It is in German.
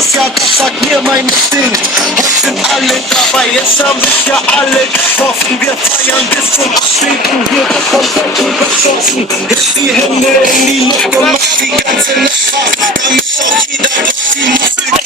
nächstes Jahr, das sagt mir mein Ding. Heute sind alle dabei, jetzt haben sich ja alle getroffen. Wir feiern bis zum Abschweben, hier wird Konfetti beschossen. Hebt die Hände in die Luft und macht die ganze Nacht Spaß, damit auch jeder was die Musik